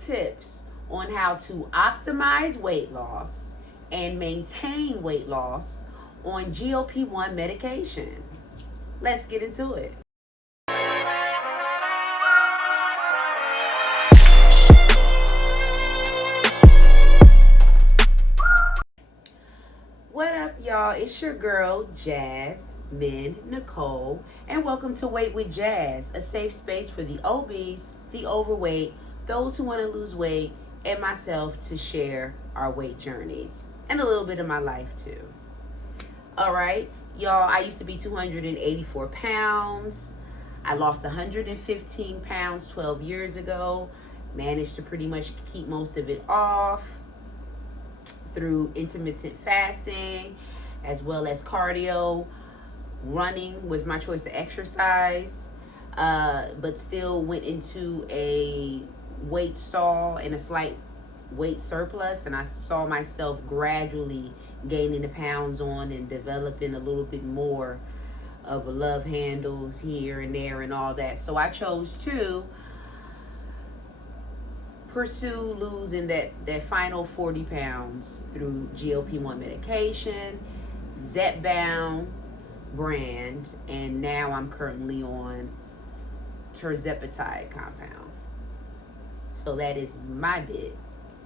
tips on how to optimize weight loss and maintain weight loss on GLP-1 medication. Let's get into it. What up, y'all? It's your girl, Jasmine Nicole, and welcome to Weight with Jazz, a safe space for the obese, the overweight, those who want to lose weight, and myself to share our weight journeys and a little bit of my life too. All right, y'all, I used to be 284 pounds. I lost 115 pounds 12 years ago. Managed to pretty much keep most of it off through intermittent fasting, as well as cardio. Running was my choice of exercise, but still went into a weight stall and a slight weight surplus, and I saw myself gradually gaining the pounds on and developing a little bit more of love handles here and there and all that. So I chose to pursue losing that final 40 pounds through GLP-1 medication, Zepbound brand, and now I'm currently on Tirzepatide compound. So that is my bit,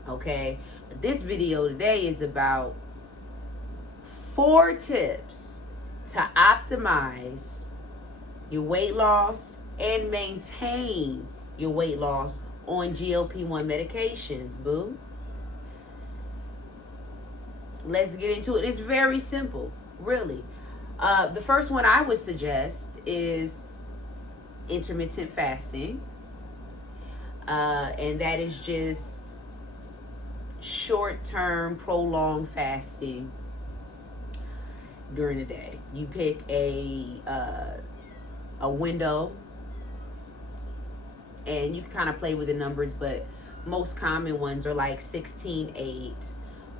okay? But this video today is about 4 tips to optimize your weight loss and maintain your weight loss on GLP-1 medications, boo. Let's get into it. It's very simple, really. The first one I would suggest is intermittent fasting. And that is just short-term, prolonged fasting during the day. You pick a window, and you can kind of play with the numbers, but most common ones are like 16-8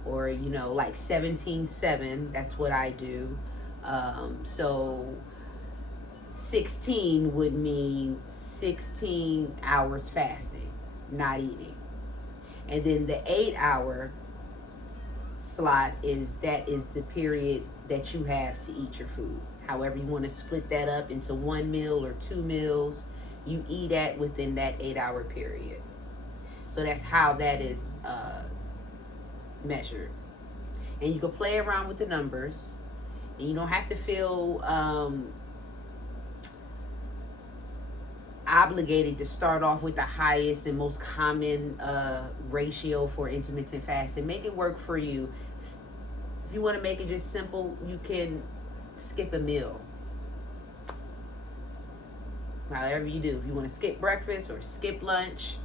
or, you know, like 17-7. That's what I do. So 16 would mean 16 hours fasting, not eating. And then the 8-hour slot is the period that you have to eat your food. However you want to split that up into 1 meal or 2 meals, you eat at within that 8-hour period. So that's how that is measured. And you can play around with the numbers. And you don't have to feel obligated to start off with the highest and most common ratio for intermittent fasting. Make it work for you. If you want to make it just simple, you can skip a meal. However you do. If you want to skip breakfast or skip lunch,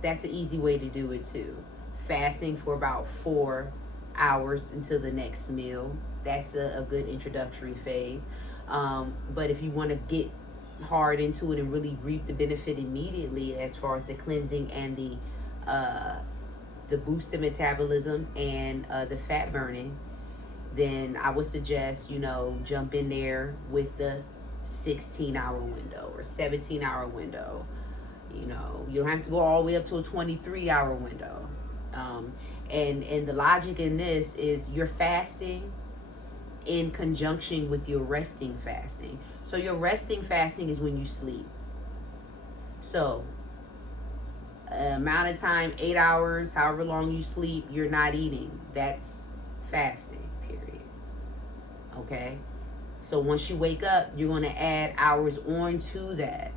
that's an easy way to do it too. Fasting for about 4 hours until the next meal. That's a good introductory phase. But if you want to get hard into it and really reap the benefit immediately as far as the cleansing and the boosted metabolism and the fat burning, then I would suggest, you know, jump in there with the 16-hour window or 17-hour window. You know, you don't have to go all the way up to a 23-hour window. And the logic in this is you're fasting in conjunction with your resting fasting. So your resting fasting is when you sleep. So amount of time, 8 hours, however long you sleep, you're not eating. That's fasting, period. Okay? So once you wake up, you're going to add hours on to that.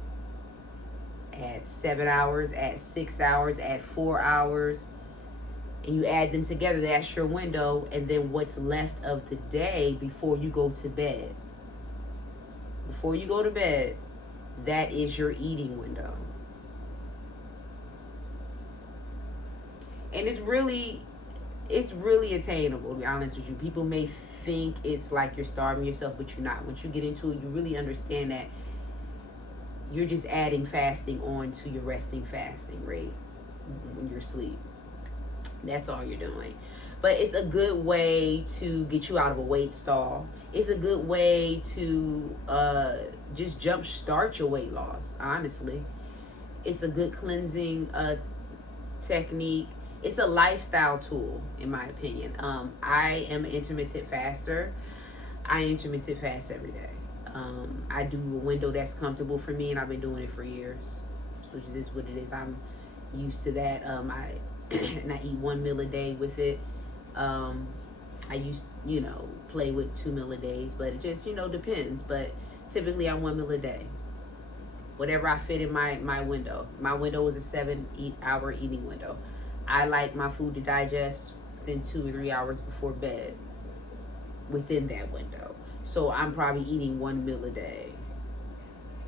Add 7 hours, add 6 hours, add 4 hours. And you add them together, that's your window. And then what's left of the day before you go to bed. Before you go to bed, that is your eating window. And it's really attainable, to be honest with you. People may think it's like you're starving yourself, but you're not. Once you get into it, you really understand that you're just adding fasting on to your resting fasting rate when you're asleep. That's all you're doing. But it's a good way to get you out of a weight stall. It's a good way to just jump start your weight loss, honestly. It's a good cleansing technique. It's a lifestyle tool, in my opinion. I am an intermittent faster. I intermittent fast every day. I do a window that's comfortable for me, and I've been doing it for years. So it is what it is. I'm used to that. And I eat 1 meal a day with it. I used, play with 2 meal a days, but it just, depends. But typically I'm 1 meal a day. Whatever I fit in my window. My window is a 7-hour eating window. I like my food to digest within 2 or 3 hours before bed within that window. So I'm probably eating 1 meal a day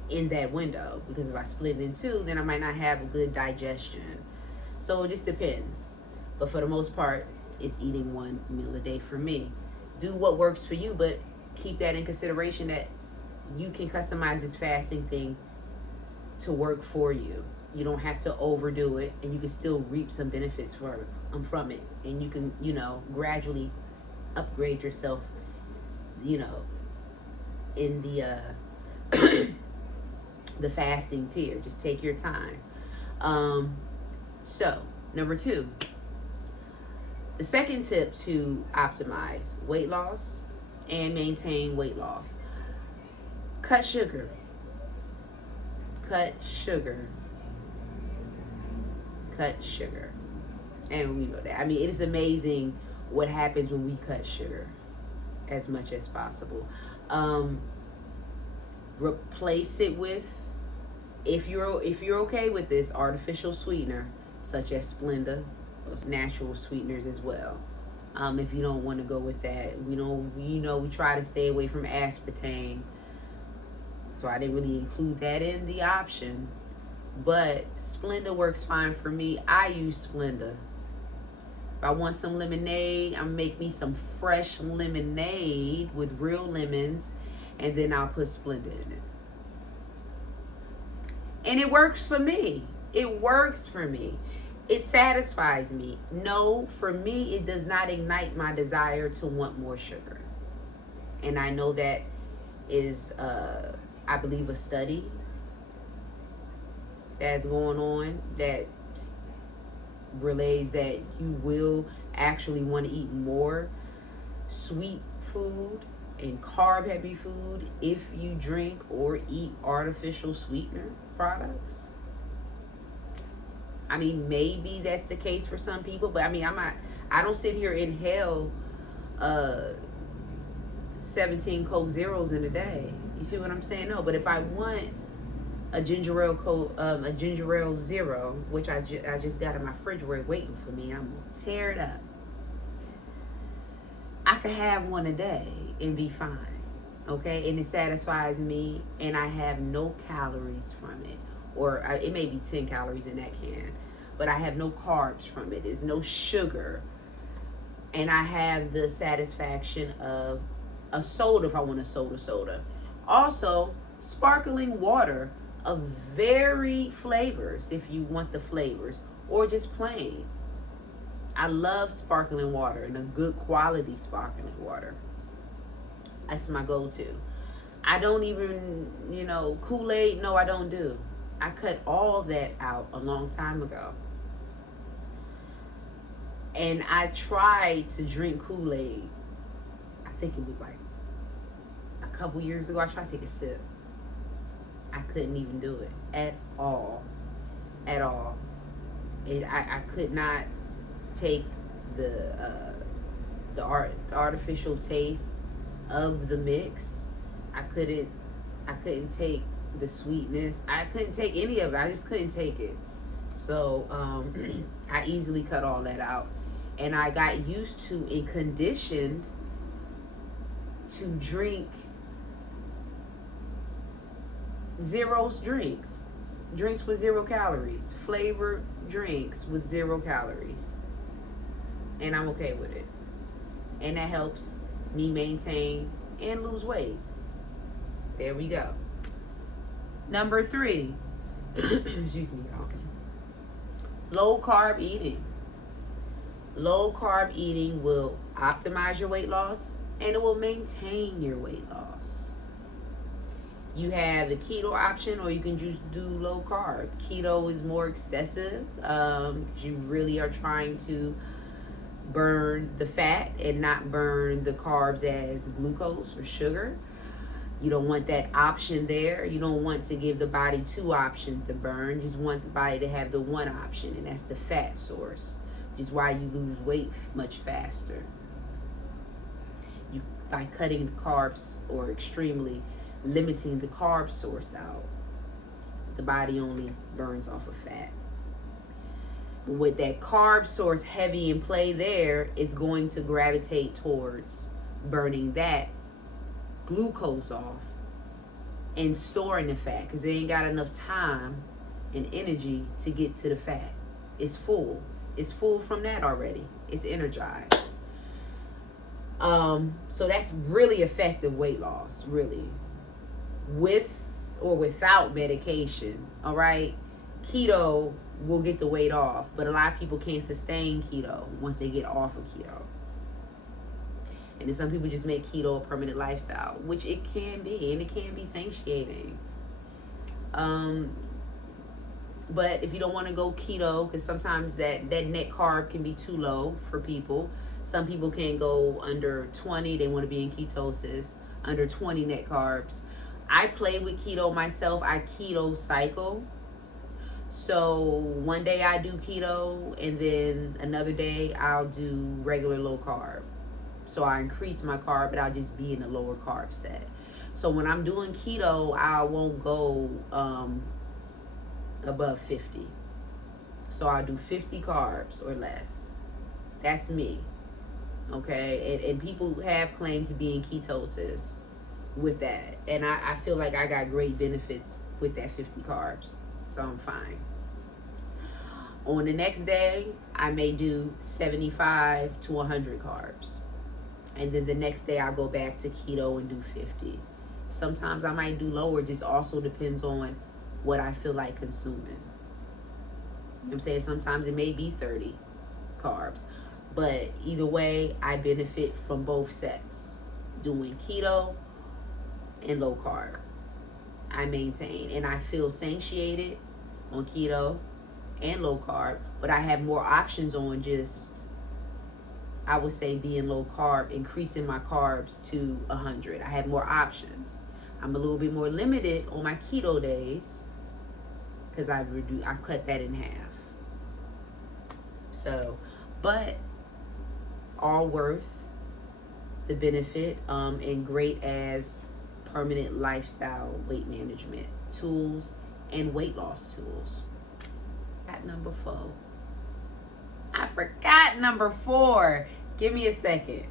in that window, because if I split it in two, then I might not have a good digestion. So it just depends. But for the most part, it's eating 1 meal a day for me. Do what works for you, but keep that in consideration that you can customize this fasting thing to work for you. You don't have to overdo it, and you can still reap some benefits from it. And you can, gradually upgrade yourself, in the the fasting tier. Just take your time. So, number 2. The second tip to optimize weight loss and maintain weight loss. Cut sugar. Cut sugar. Cut sugar. And we know that. I mean, it is amazing what happens when we cut sugar as much as possible. Replace it with, if you're okay with this, artificial sweetener such as Splenda, natural sweeteners as well. If you don't want to go with that, we try to stay away from aspartame, so I didn't really include that in the option. But Splenda works fine for me. I use Splenda. If I want some lemonade, I'll make me some fresh lemonade with real lemons, and then I'll put Splenda in it. And it works for me. It works for me. It satisfies me. No, for me, it does not ignite my desire to want more sugar. And I know that is, I believe, a study that's going on that relays that you will actually want to eat more sweet food and carb heavy food if you drink or eat artificial sweetener products. I mean, maybe that's the case for some people, but I don't sit here and inhale 17 Coke Zeros in a day. You see what I'm saying? No, but if I want a ginger ale zero, which I just got in my refrigerator waiting for me, I'm gonna tear it up. I could have one a day and be fine, okay? And it satisfies me, and I have no calories from it. Or it may be 10 calories in that can, but I have no carbs from it. There's no sugar. And I have the satisfaction of a soda if I want a soda. Also, sparkling water of varied flavors if you want the flavors, or just plain. I love sparkling water, and a good quality sparkling water. That's my go-to. I don't even, Kool-Aid, no, I don't do. I cut all that out a long time ago. And I tried to drink Kool-Aid. I think it was like a couple years ago. I tried to take a sip. I couldn't even do it at all. At all. I could not take the artificial taste of the mix. I couldn't take the sweetness. I couldn't take any of it. I just couldn't take it. So I easily cut all that out, and I got used to and conditioned to drink drinks with 0 calories, flavored drinks with 0 calories, and I'm okay with it. And that helps me maintain and lose weight. There we go. Number 3, excuse me, y'all. Low carb eating. Low carb eating will optimize your weight loss, and it will maintain your weight loss. You have the keto option, or you can just do low carb. Keto is more excessive. You really are trying to burn the fat and not burn the carbs as glucose or sugar. You don't want that option there. You don't want to give the body two options to burn. You just want the body to have the one option, and that's the fat source, which is why you lose weight much faster. By cutting the carbs or extremely limiting the carb source out, the body only burns off of fat. But with that carb source heavy in play there, it's going to gravitate towards burning that glucose off and storing the fat, because they ain't got enough time and energy to get to the fat. It's full. It's full from that already. It's energized. So that's really effective weight loss, really. With or without medication, all right? Keto will get the weight off, but a lot of people can't sustain keto once they get off of keto. And then some people just make keto a permanent lifestyle, which it can be, and it can be satiating. But if you don't want to go keto, because sometimes that net carb can be too low for people. Some people can't go under 20. They want to be in ketosis, under 20 net carbs. I play with keto myself. I keto cycle. So one day I do keto, and then another day I'll do regular low carb. So I increase my carb, but I'll just be in a lower carb set. So when I'm doing keto, I won't go above 50. So I'll do 50 carbs or less. That's me. Okay, and people have claimed to be in ketosis with that, and I feel like I got great benefits with that 50 carbs, so I'm fine. On the next day, I may do 75 to 100 carbs, and then the next day I'll go back to keto and do 50. Sometimes I might do lower, just also depends on what I feel like consuming. You know what I'm saying? Sometimes it may be 30 carbs. But either way, I benefit from both sets. Doing keto and low carb. I maintain. And I feel satiated on keto and low carb. But I have more options on just, I would say, being low carb, increasing my carbs to 100. I have more options. I'm a little bit more limited on my keto days because I cut that in half. So, but all worth the benefit, and great as permanent lifestyle weight management tools and weight loss tools. At number 4. I forgot number 4. Give me a second.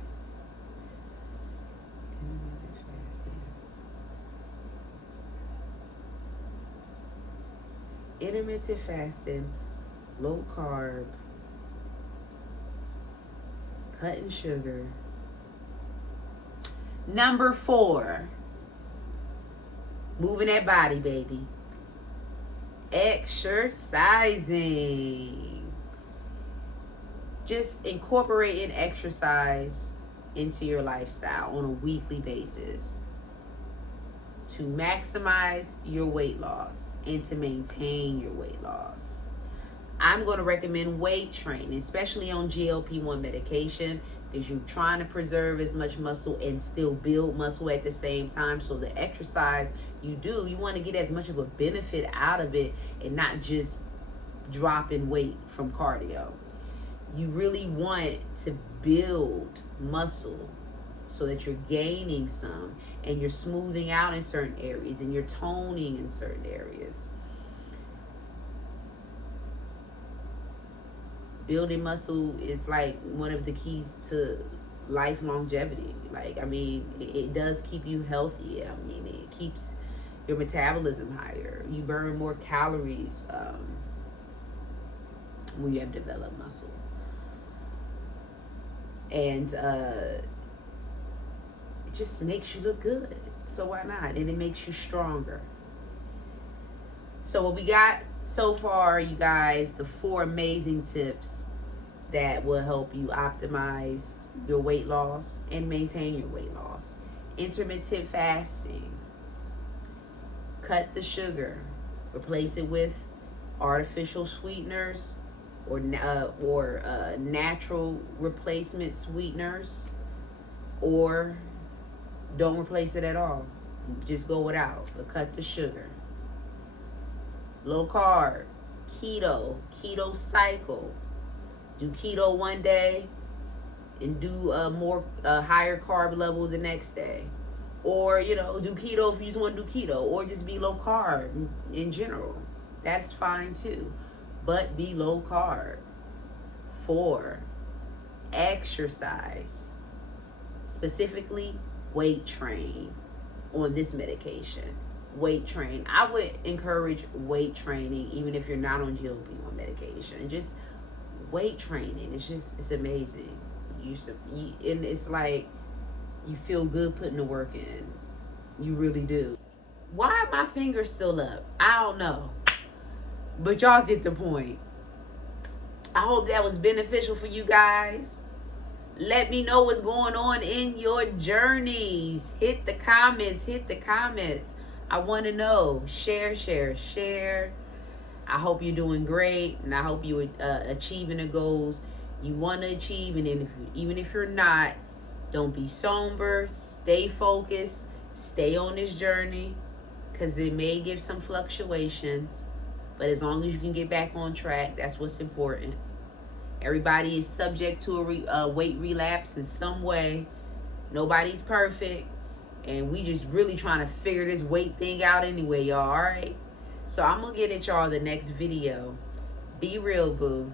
Intermittent fasting, low carb, cutting sugar. Number 4, moving that body, baby. Exercising. Just incorporating exercise into your lifestyle on a weekly basis to maximize your weight loss and to maintain your weight loss. I'm going to recommend weight training, especially on GLP-1 medication, because you're trying to preserve as much muscle and still build muscle at the same time. So the exercise you do, you want to get as much of a benefit out of it and not just dropping weight from cardio. You really want to build muscle so that you're gaining some and you're smoothing out in certain areas and you're toning in certain areas. Building muscle is like one of the keys to life longevity. Like, I mean, it does keep you healthy. I mean, it keeps your metabolism higher. You burn more calories when you have developed muscle. And it just makes you look good. So why not? And it makes you stronger. So what we got so far, you guys, the 4 amazing tips that will help you optimize your weight loss and maintain your weight loss. Intermittent fasting. Cut the sugar. Replace it with artificial sweeteners or natural replacement sweeteners, or don't replace it at all. Just go without, but cut the sugar. Low carb, keto cycle. Do keto one day and do a higher carb level the next day. Or, do keto if you just want to do keto, or just be low carb in general. That's fine too. But be low carb. 4, exercise. Specifically, weight train on this medication. Weight train. I would encourage weight training even if you're not on GLP-1 medication. Just weight training. It's amazing. And it's like you feel good putting the work in. You really do. Why are my fingers still up? I don't know. But y'all get the point. I hope that was beneficial for you guys. Let me know what's going on in your journeys. Hit the comments. I want to know. Share. I hope you're doing great, and I hope you're achieving the goals you want to achieve. And even if you're not, don't be somber. Stay focused. Stay on this journey, because it may give some fluctuations. But as long as you can get back on track, that's what's important. Everybody is subject to a weight relapse in some way. Nobody's perfect. And we just really trying to figure this weight thing out anyway, y'all. All right? So I'm going to get at y'all the next video. Be real, boo.